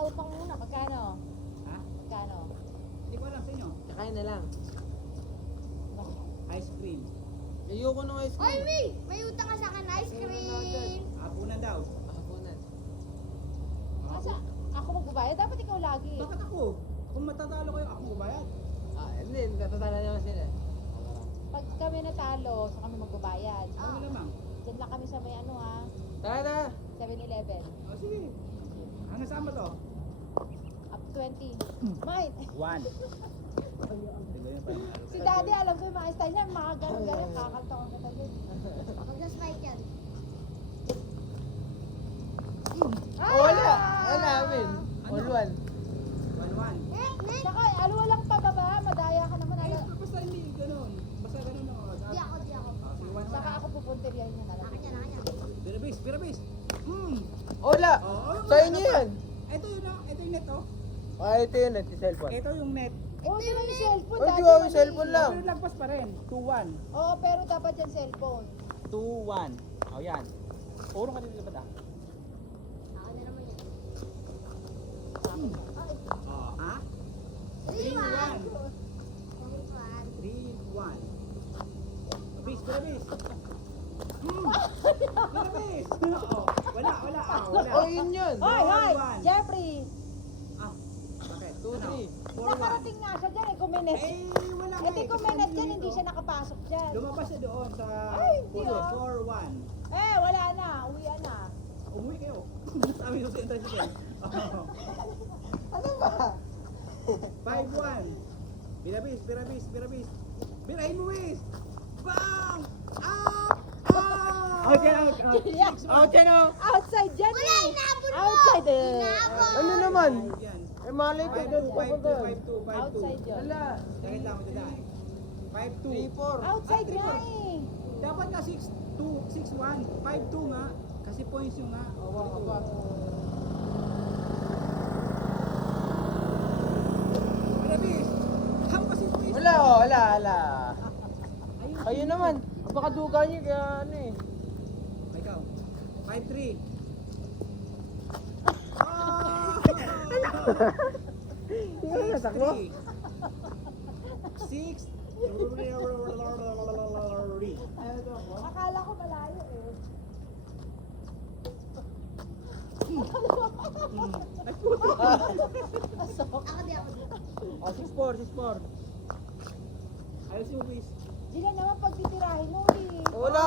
pautang muna. Magkano? Ha? Magkano? Hindi ko alam sa inyo. Kakain na lang. Ice cream. Ayoko ng ice Oy, cream. May! May utang ka sa akin ice cream! Hapunan daw. Hapunan. Asa, ako magbabayad? Dapat ikaw lagi. Bakit ako? Kung matatalo kayo, ako magbayad. Hindi. Natatala naman sila. Pag kami natalo, so kami magbabayad. Ano lamang? Diyan lang kami sa may ano ha, Tara. 7-Eleven. O sige. Hanggang saan ba to? Up to 20. Mine! 1. Si daddy, alam ko yung mga style niya, mga gano'n-gano'n, kakalta ko na tayo. Huwag na spike yan. Wala. Wala amin. Ano? All one. 1-1. Nek! Saka, aluwa lang pababa, madaya ka naman. Ay, basta hindi ganun. Basta ganun ako. Di ako, di ako. Sige, 1-1. Saka ako pupuntiryahin niya na lang. Akin yan, akin yan. Birabis, birabis. Wala. Oo, Sa inyo yan. Ito yun ah. Ito yung net oh. Ito yun. Ito yung cellphone. Ito yung net. Oh, yun yung cellphone. Ay, dati di ba yung mali. cellphone lang? Pero lagpas pa rin. 2-1. Oo, pero dapat yung cellphone. 2-1. O yan. Puro ka dito ba? Akin na naman yan. Oh, ha? 3-1. 3-1. Bis, birabis. Birabis. Oo. Wala. Wala. Oh, yun yun. Hoy, hoy! 4-1. Jeffrey! Ah, bakit? 2-3. Nakarating nga siya dyan eh, kuminet. Eh, wala Eh, di kuminet yan, hindi siya nakapasok dyan. Lumabas siya doon sa Ay, hindi, ah. 4-1. Eh, wala na, uwian na. Umuwi kayo. Sabi nyo sa tricycle. Ano ba? 5-1. Birabis. Birahin mo, Wis. Bang! Out! Out yan, out. Yeah. Out yan, out. Outside dyan Wala, eh. inabot mo! Outside eh. Inabot! Ano naman? Out yan. Eh, malay ko doon. 5-2. Outside yun. Wala. Sakit lang mo dyan. 5-2. 3-4. Outside Ah, nga 3-4. eh. Dapat nga 6-2, 6-1, 5-2 nga. Kasi points yung nga. Birabis. Hampasin mo, Wis. Wala. Ayun. Kayo naman. Baka duga niyo kaya ano eh. Ikaw. 5-3. Hindi ka nasakmo? 6. Akala ko malayo eh. Ako di ako. Oh, 6-4. Ayos yung Wis. Di na naman pagtitirahin mo eh. Wala.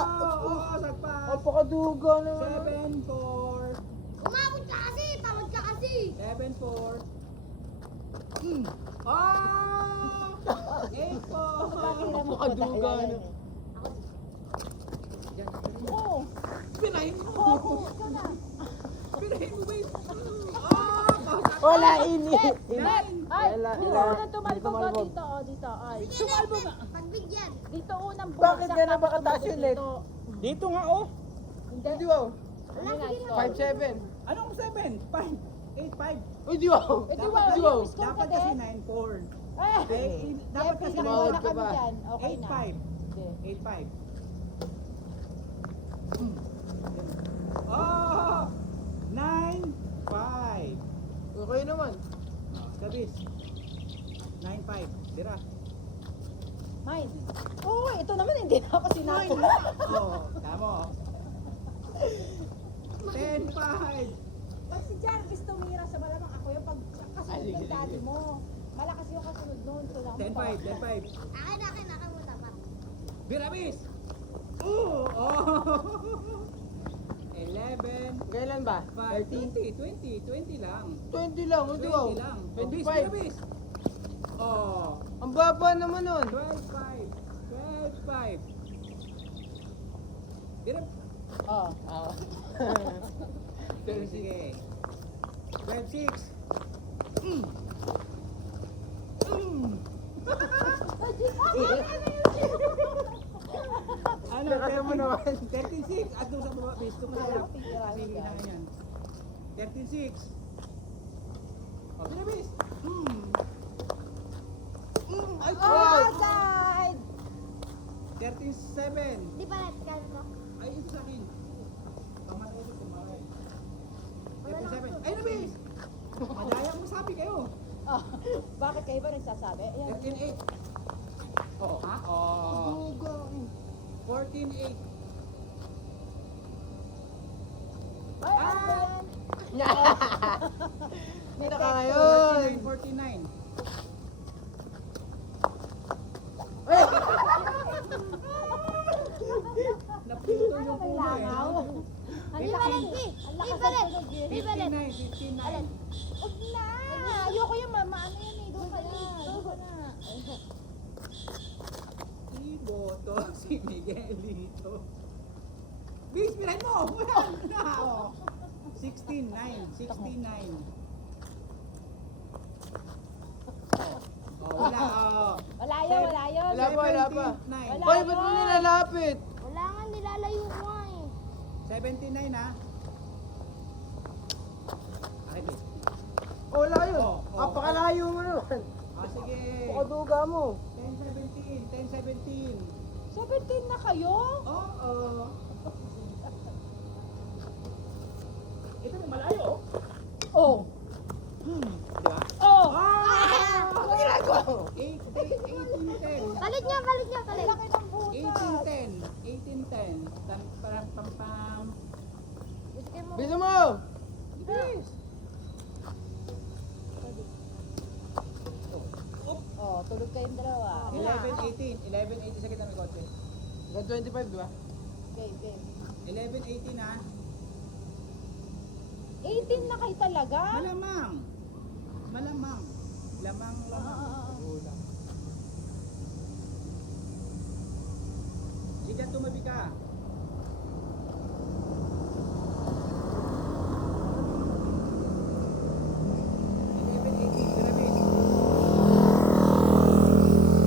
Sagpas. Napakaduga naman. 7-4. Umabot ka kasi! Tamad ka kasi! 7-4. Oh! 8-4. Napakaduga na. Oo. Pinahin mo. Oo, ikaw na. Pinahin mo, Wis. Wala ini. Ay, Wala, dito wala. unang tumalbog Dito ko dito, dito. Ay, tumalbog nga. Pagbigyan! Dito unang Bakit bumagsak, ganun tapos ba kataas tumulog yun, Lex? dito. Dito nga, oh. Hindi. Hindi wow. Ano nga ito? 5-7. Anong 7? 5. 8-5. Uy, di wow. Eh, di Dapat ba? kasi- Yung score ka Dapat kasi din. 9-4. Eh, Dapat kasi Jeffrey, bawal nakuha na ka kami ba? dyan. Okay na. 8-5. Hindi. 8-5. Oh! 9-5. Okay naman. Sabis. 9-5. Dira. Mine. Oo, ito naman hindi na ako sinako. Oh, tama. 10-5. Pag si Jarvis tumira sa malamang ako yung pag kasunod ng daddy mo. Malakas yung kasunod nun. So, 10-5. 10-5. Akin mo dapat. Birabis! Oh! 11, Kailan ba? 5, 30? 20 lang. 20 lang. Hindi wow. 20 lang. 25. Birabis! Oh! Ang baba naman nun. 12-5. 12-5. Birab... Oh. Sige. 12-6. Ano? Lakas mo naman. 13-6. At doon sa baba, base. Doon ka sa sige na yan. 13-6. O, binabis. Ay, Outside! 13-7. Di pa natin ko. Ay, ito sa akin. Pamatayin ko, kumaray. 13-7. Ay, nabis! Kayo ba nagsasabi? Ayan. 13-8. Oo, ha? Oo. Duga. 14-8. Ay, ano ba yan? Hindi na ngayon. 49. Ay! Napito Ano yung may puno langaw? eh. Ang lakas ang lakas ng tunog eh. 59. Huwag na! Ayoko yung mama. Ano yan eh? Doon ka na. Doon ka na. Si Boto, si Miguelito. Bis, piray mo! Wala na! Oh. 69. 69. Oh, wala. Oh. Wala yun, wala yun. Wala pa, wala pa. 79. Wala. Hoy, ba't mo nilalapit? Wala nga, nilalayo ko nga eh. 79 ha? Okay, bis. Oh, wala yun. Oh, oh. Apakalayo mo naman. Ah, sige. Pakaduga mo. 10-17. 10-17. 17 na kayo? Oo. Ito na malayo. Oh. Di ba? Oh. Ano ginagawa mo? 18-10. Palit niya, palit niya, Ang palit. laki ng butas. 18-10. 18-10. Parang pam-pam. Bisa mo! Yes. Oh, tulog kayong dalawa. 11-18. 11-18 sa kita may kotse. God 25, di ba? Okay, okay. 11-18 ha. 18 na kayo talaga? Malamang. Malamang. Lamang lamang. Sige, tumabi ka.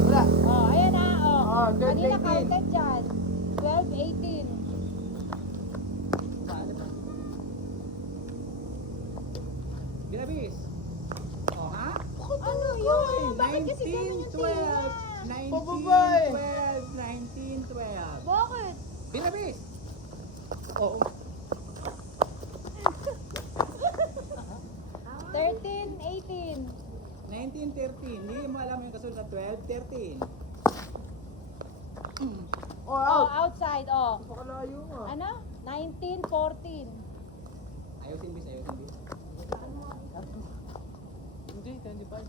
Wala. Oh, ayan na. Oh. Oh, 12, Kanina 18. counted dyan. 12, 18. Ginabis. Oh, ha? Ano yun? Bakit kasi ganun yung 19-12. tira? Pababay. 19-12. 19-12. Bakit? Ginabis. Oo. 13, 18. 19-13. Hindi mo alam yung kasunod na 12-13. Oh, Oh, out. outside. Oh. Apakalayo nga. Ano? 19, 14. Ayusin bis, ayusin bis. Hindi, 25.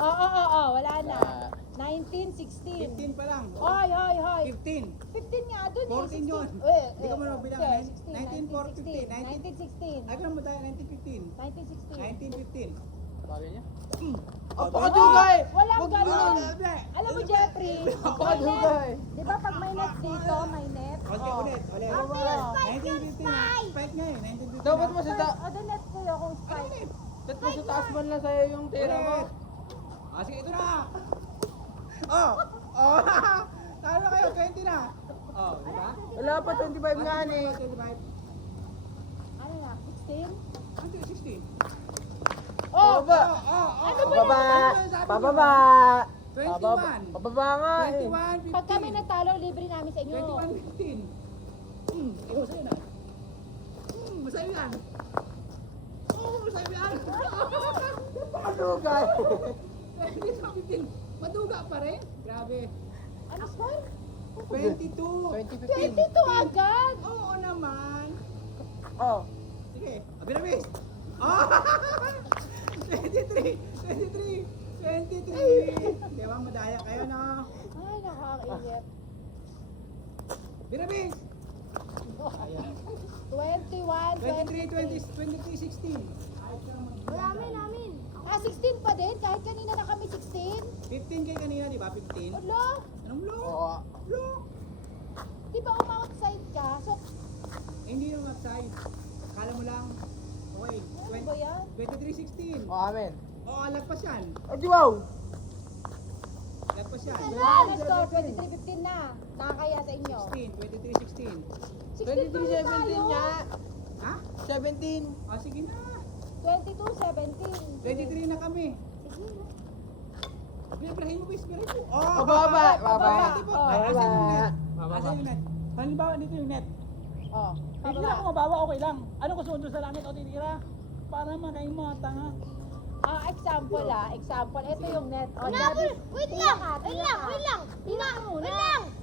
Oh. Wala na. 19, 16. 15 pa lang. Hoy, hoy, hoy. 15. 15 nga dun. 14 yun. Hindi ka marunong bilang. 19, 14, 19, 16. 19, 16. Ay, ka mo tayo, 19-15. 19, 16. 19-15. Bagay niya? Oh, Apakadugay! Walang Wag ganun. mo. Alam mo, Jeffrey, Apakadugay! di ba pag may net dito, may net? Okay, ulit. Ulit. Oh. 19-15. Spike nga eh. 19-15. Dapat mo sa Oh, the net ko yung kung spike. Dapat mo sa taas man lang sa'yo yung tira mo. Ulit. Ah, sige, ito na. Oh. Oh. Talo kayo, 20 na. Oh, di ba? Wala pa, 25 nga ni. 25. Ano na, 16? Ano 16? Oh! Pababa! Ano ba Pababa! Pababa! 21. Pababa nga eh. 21, 15. Pag kami natalo, libre namin sa inyo. 21, 15. Ikaw sa'yo na. Masaya yan. Masaya yan. Apakadugay! 15. Maduga pa rin. Grabe. Ano score? 22. 2015. 22 agad! Oo naman. Oh. Sige. Abinabis. Oh! 23. 23. 23. Di ba madaya kayo, no? Ay, nakakainip. Binabis. 21, 23, 23, 16. Ayos ka naman. Namin, namin. Ah, 16 pa din? Kahit kanina na kami 16? 15 kayo kanina, di ba? 15. Ulo, Anong low? Oo. Low. di ba umoutside ka? So, Hindi yung outside. Kala mo lang. Okay. ano ba yan? 23, 16. Oh, amen. Oo, lagpas yan. Ay, di wow! Lagpas yan. Ano score? 23-15 na. Nakakaya sa inyo. 16, 23, 16. 16 pa rin tayo. 17 nga. Ha? 17. Ah, sige na. 22-17. 23 na kami. Binabrahin mo, bis. Binabrahin mo. Oh, Pababa! Pababa! Ay, asan yung net? Pababa. Asan yung net? Halimbawa, dito yung net. Oh, Titira pababa. kung mabawa, okay lang. Ano gusto mo doon sa langit o titira? Para naman kayong mga tanga. Example example. Ito yung net. Hinabol! Wait lang!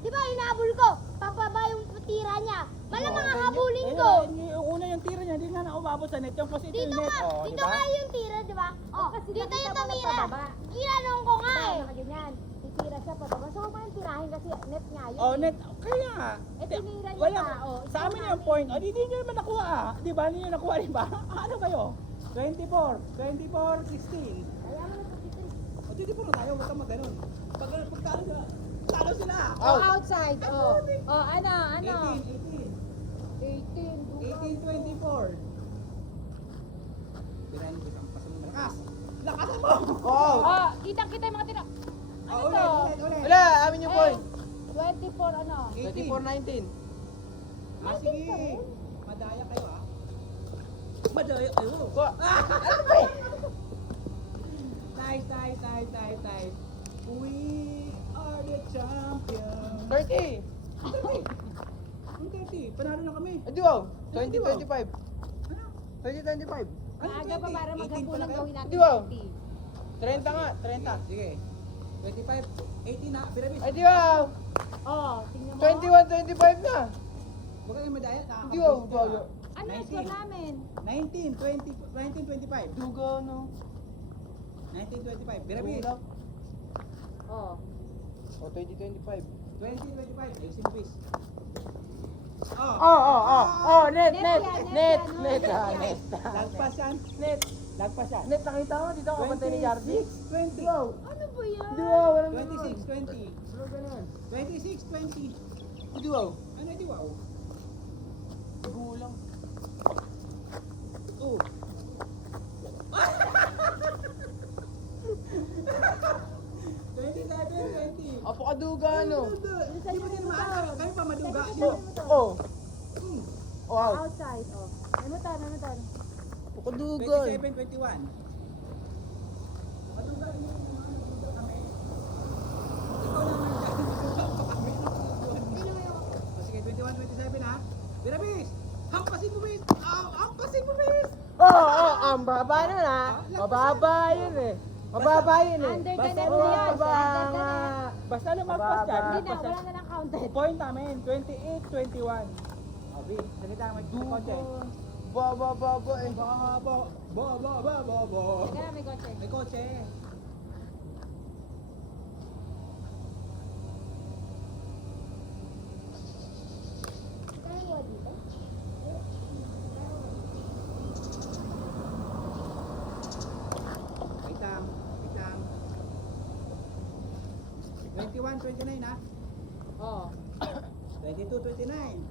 Di ba hinabol ko? Pababa yung tira niya. Malamang hahabulin ko. Yung una yung tira niya, hindi nga na umabot sa net. Yung kasi ito yung Dito net. nga, Oh, dito diba? nga yung tira, di ba? Oh, kasi dito nakita yung mo tumira. pababa. Ginanong ko nga eh. Ganyan. Titira siya pababa. So, huwag mo yung tirahin kasi net nga yun. Oh, net. Kaya nga. Tinira niya Wala. pa. Sa amin yung point. O, di nyo naman nakuha. Di ba? Hindi nyo nakuha, di ba? Ano kayo? 24, 16. Kaya mo na O, 24 na tayo. Huwag kang maganon. Pag talo sila. Talo sila. outside. Ano? 18, 24. Tirahin ko isang pasang malakas. Lakasan mo! Oh! Kitang-kita yung mga tira. Ano Oh, to? ulit. Wala, amin yung point. 24 ano? 24-19. Sige. Madaya kayo, Madaya kayo. Kuha. Nice. We are the champions. 30. 30. Panalo na kami. Adi wow. 20-25. Ano? 20-25. Maaga pa para maghapunan gawin natin Di ba? 20. 30 nga, 30. Sige. 25, 18 na. Birabis. Adi wow. Tingnan mo. 21-25 na. Huwag kayong madaya. Di wow, bago. Ano yung score namin? 19-25. Dugo, no? 19-25. Birabis. Dugo. Oh. O, 20-25. 20-25. Ayusin mo, bis. Net. Net. Lagpas yan. Net. Lagpas yan. Net, nakita mo dito ako pantay ni Jardy? 20. Wow. Ano ba yan? Di wow, walang 26, 20. Ano ganun? 26, 20. Di wow. Ano di wow? Gulang. Oh. 27, 20. Apakaduga, ano? Hindi mo din maano. Kami pa maduga. Oh. Wow. Outside. Ano tan? Apakaduga. 27, 21. Maduga niyo maduga kami. Ikaw naman dyan. Maduga pa kami. O, sige, 21, 27 ha. Birabis! Hampasin mo, bis! Hampasin mo, bis! Ang baba nun Mababa yun eh. Mababa yun eh. Under the Basta net mo, na yan. Baba Under the nga. net. Basta lumagpas ka. Hindi na, wala na lang counted. Point namin, 28, 21. O, bis, salita mo. Konti. Baba eh. Bo. Teka lang, may kotse. May kotse. Wait lang. 21, 29 ha. Oh. 22, 29.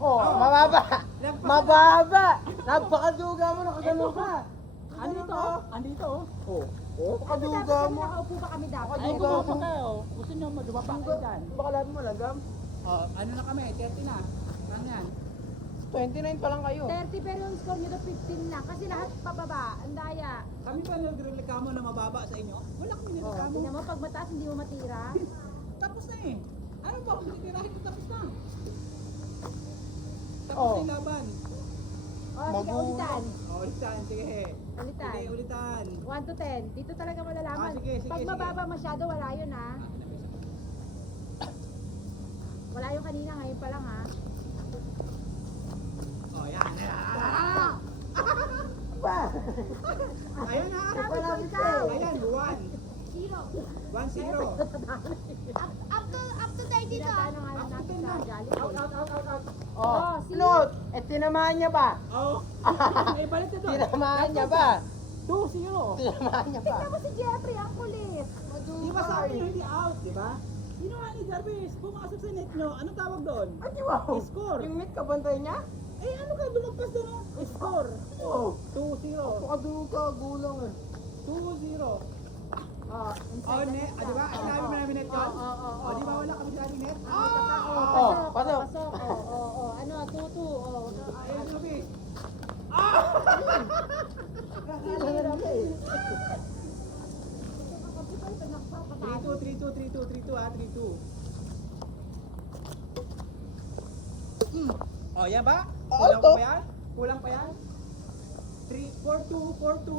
Mababa. Mababa. Napakaduga mo, nakagano ka. Andito. Napakaduga mo. Nakaupo pa kami dapat. Ay, gumapa kayo. Gusto nyo madumapa kayo dyan. Baka lahat mo lagam. Ano na kami? 30 na. Ano yan? 29 pa lang kayo. 30 pero yung score nyo to 15 lang. Kasi lahat pababa. Ang daya. Kami pa nagreklamo na mababa sa inyo? Wala kami nireklamo. Tingnan mo, pag mataas hindi mo matira. Tapos na eh. Ano ba kung titirahin ko tapos na? Tapos Oh. na yung laban. Sige, Magulo. ulitan. Ulitan, sige. Ulitan. Sige, ulitan. 1 to 10. Dito talaga malalaman. Sige. Pag mababa masyado, wala yun ha. Wala yung kanina, ngayon pa lang ha. Yan. Ayan na. Sabi ko ikaw. Ayan, 1. 1-0. Up to 30 to. Ano nga lang natin sa Jollibee. Note. Tinamaan niya ba? Balik na doon. Tinamaan niya ba? 2-0. Tinamaan niya ba? Tingnan mo si Jeffrey, ang kulit. Di ba sabi nyo hindi out, di ba? Sino nga ni Jarvis? Pumasok sa net nyo, anong tawag doon? Ay, wow. Score. Yung mid kabantay niya? Eh, ano ka, lumagpas doon oh? Score. Oh. 2-0. Napakaduga, gulang eh. 2-0. Inside the Net, net di ba? Ang dami mo namin net yun? Oo. Di ba wala kami sa ating net? Pasok. Ano, 2-2. Ayun, Jarvis. 3-2, 3-2, 3-2, 3-2 ah, 3-2. Oh, yan ba? Oo, Kulang to. pa yan? Kulang pa yan? 3, 4-2, 4-2.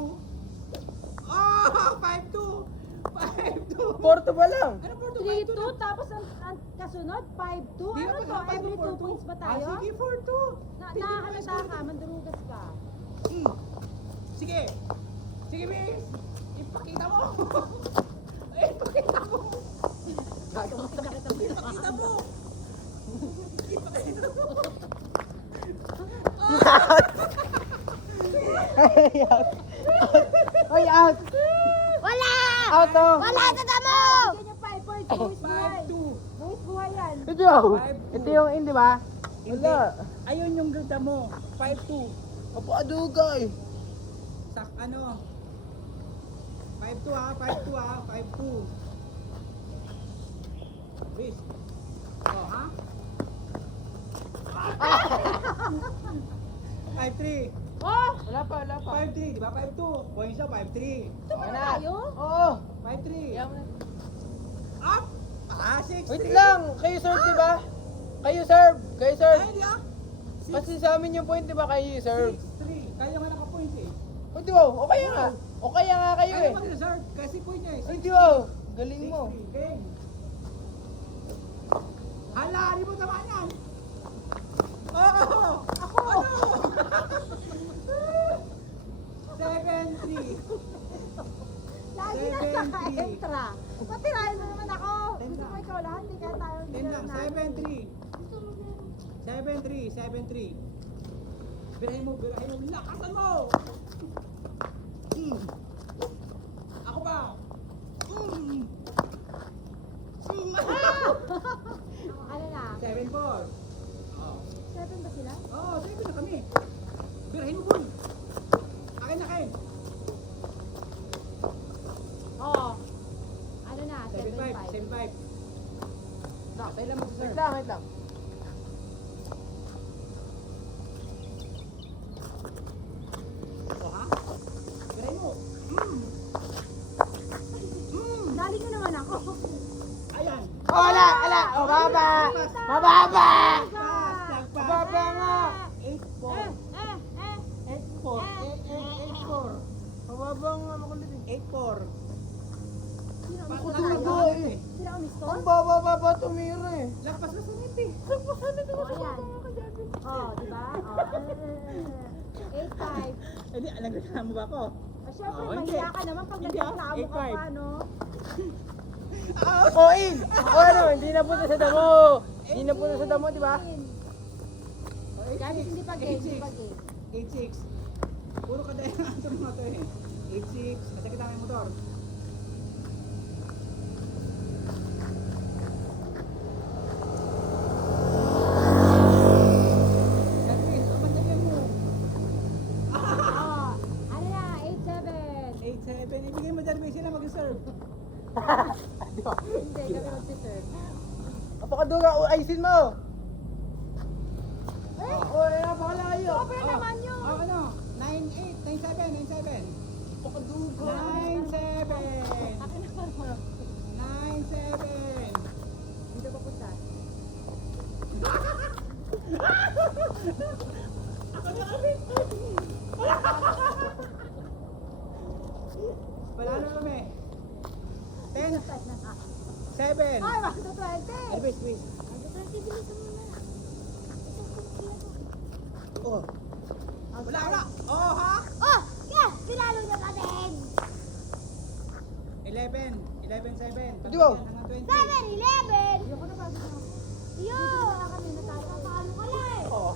Oh, 5-2. 5-2. Porto ba lang? Ano 4-2? 3-2, tapos ang kasunod, 5-2. Di Ano ba to? pagkapas Every mo 2 points ba tayo? Ah, sige, 4-2. Nakahalata ka, mandurugas ka. Sige. Sige, miss. Ipakita mo. Ipakita mo. Ipakita mo. Ipakita mo. Ay, out! Wala! Out to! Wala sa damo! Bigyan niyo 5 points, buwis buhay. 5-2. Buwis buhay yan. Ito, ito yung in, di ba? Wala. Ayun yung ganda mo. 5-2. Papadugay. Sa ano? 5-2 ha, 5-2 ha, 5-2. Bis. Oh, ha? 5-3. Oh! Wala pa, wala pa. 5-3, di ba? 5-2. Points na, 5-3. Ito pa Wala. tayo? Oo. 5-3. Yaman na. Up! Ah, 6-3. Wait lang, kayo serve, di ba? Kayo serve, kayo serve. Ay, di ah. Kasi sa amin yung point, di ba, kayo serve? 6-3. Kaya nga naka-point eh. O di ba, o kaya nga. O kaya nga kayo Kaya eh. mag-reserve kasi point niya eh. Ay di ba, galing mo. 6-3. Game. Hala, di mo tama yan. Oo! Ako! Ano? 7-3. Lagi na sa ka-entra. Patirahin mo naman ako. Gusto mo ikaw lahat, hindi kaya tayo. 10 lang, 7-3. 7-3, 7-3. Birahin mo, lakasan mo! Ako ba? Ano na? 7-4. Oh. 7 ba sila? Oh, 7 na kami. Birahin mo, boy. Akin na kain. Oo. Ano na? 7-5, 7-5. 7-5. Tayo lang Wait mag-serve. lang, wait lang. Oh, ha? Birahin mo. Dali nyo naman ako. Ayan. O, wala, wala. O, mababa. Mababa. Lagpas. Mababa nga. 8-4. 8-4. Mababa nga makulit eh. 8-4. Sila Tugo eh. Sila umistos? Ang baba tumira eh. Lagpas na sa net eh. O, ayan. Oh, di ba? Oh. 8-5. Hindi, alam mo ba ako? O, syempre, Oh, hindi. mahiya ka naman pag Hindi, nagreklamo ka 8-5. pa, no? O, in. O, ano, hindi na punta sa damo. Hindi na punta sa damo, di ba? Guys, hindi pa game, hindi pa game. 8-6. Puro kadaya ang answer mo to eh. 8-6. Masakit ang motor. Darwin, ang bandayan mo. Oh, ano na? 8-7. 8-7. Ibigay mo Darwin, sila mag-serve. Di ba? Hindi, kami magsiserve. Napakaduga, o, ayusin mo. Eh, O, napakalayo. over naman yun. Oh, ano? 9-8. 9-7. 9-7. Napakaduga. 9-7. Akin na pa. 9-7. Dito pa punta. Wala na kami. 10, 7. Ay, 1-20. Elvis, please. Oh. Wala, wala. Oh, ha? Oh! Yeah! Pinalo niya pa din! 11, 11-7. Di ba? 7-11! Ayoko na bago na ako. Yo! Dito na kami natatawa. Paano ka lang? Oo.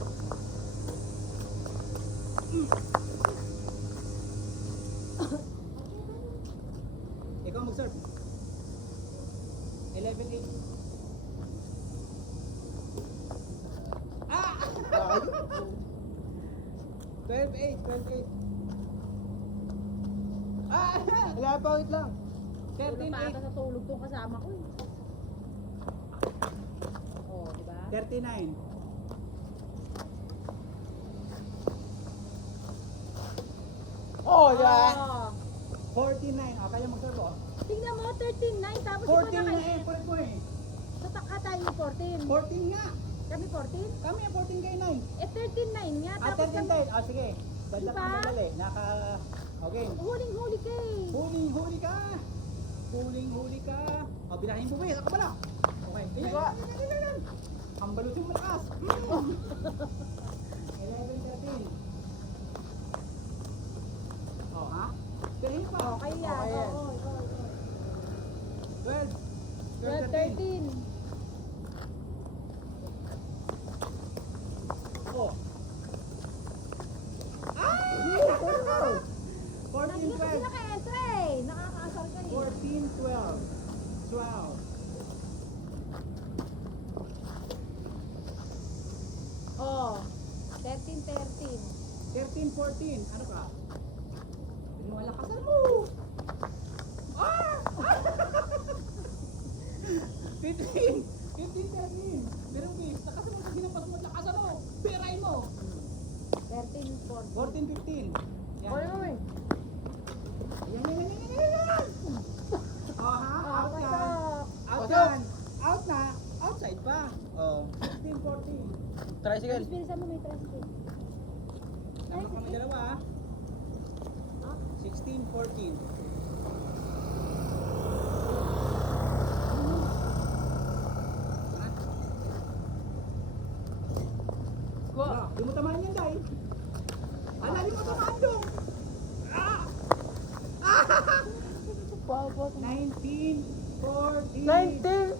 Ikaw mag-serve. 11-8. Ah! 12-8, 12-8. Ah! Wala pa, wait lang. Puro pa ata 13-8. sa tulog tong kasama ko eh. Oh, di ba? 39. Oh, di ba? Oh. 49. Ah, kaya mag-serve oh. Tingnan mo, 13-9. Tapos iba 14 na na kayo. eh, point mo eh. Sa taka tayo 14. 14 nga. Kami 14? Kami 14 kayo 9. Eh 13-9 nga. Ah, Tapos 13 kami, tayo. Ah, sige. Dagdag Diba? ka madali. Okay. huling-huli ka eh. Huling-huli ka. Huling-huli ka. O, binahin mo ba yun? Ako pala. Okay. Ganyan, Diba? ganyan. Ang balutin mo lakas. 11, 13. O, ha? Binahin pa. Okay yan. Okay yan. Oo. 12. 12, 13. Oh. Ah! 14, Hindi kasi 12. naka-enter eh. Nakakaasar ka eh. 14, 12. 12. Oh. 13, 13. 13, 14. Ano ka? Pinawalakasan mo. Ah! 15, 13. Meron please. Lakasan mo kasi ng pasmod. Lakasan mo. Pirain mo. 13, 14. 14, 15. Yan. Okay naman. Yan. Oh, ha? Out Okay, yan. Out Pasok. yan. Out na. Outside pa. Oh. 15, 14. Tricycle. Bilisan mo may tricycle. Tama kami dalawa, ha? 16, 14. Go. Di mo tamaan yan, Day. Di mo tamaan dong. Ah! Ah! 19, 14. 19.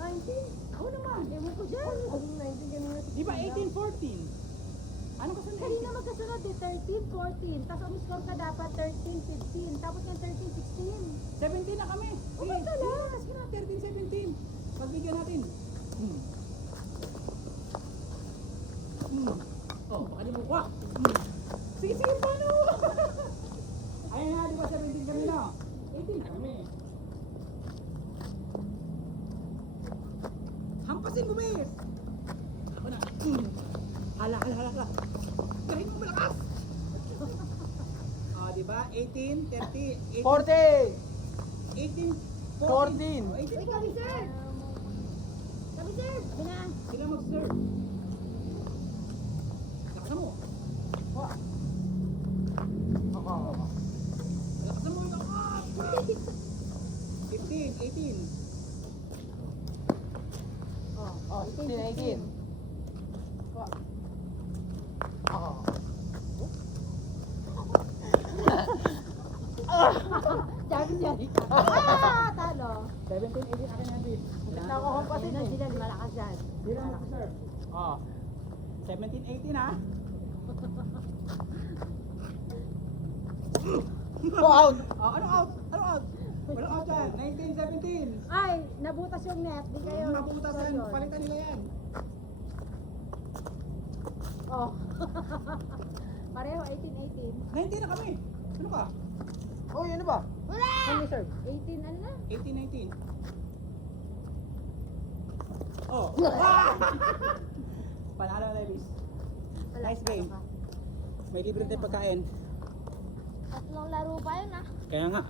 19? Ako naman. Ewan ko dyan. Anong 19 kanina? Di ba 18, 14? Ano ka sa Kanina magkasunod eh. 13, 14. Tapos ang score ka dapat 13, 15. Tapos yung 13, 16. 17 na kami. Okay ka lang. Sige na, 13, 17. Pagbigyan natin. Oh, baka di mo kuha. Sige, sige, paano? Ayun na, di ba 17 kami na? 18 na kami. Hampasin mo, Miss! Ako na. Hala. Gahin mo malakas! Oh, di ba? 18, 30, 18, 40. 18, 14. Oh, 18, Uy, kami sir. Kami sir. Sabi na. Sila mag-serve. Lakasan mo. Lakasan mo yung 15, 18. Oh, 16, 18. Oh. Sabi niya. Talo. 17, 18 akin yan, Bill. Hindi ako hampasin Ayun na, eh. sila malakas yan. Sila mag-serve. Oh. 17, 18 ha. Go out. Oh, ano out? Ano out? Walang out yan. 19, 17. Ay, nabutas yung net. Di kayo. Mabutasan. Palitan nila yan. Oh. Pareho, 18, 19 na kami. Ano ka? Oh, yun na ba? Wala! Ano sir? 18. 18, ano na? 18, 19. Oh. Panalo na, Levis. Wala, Nice game. talo ka. May libre tayo pagkain. Tatlong laro pa yun ah. Kaya nga.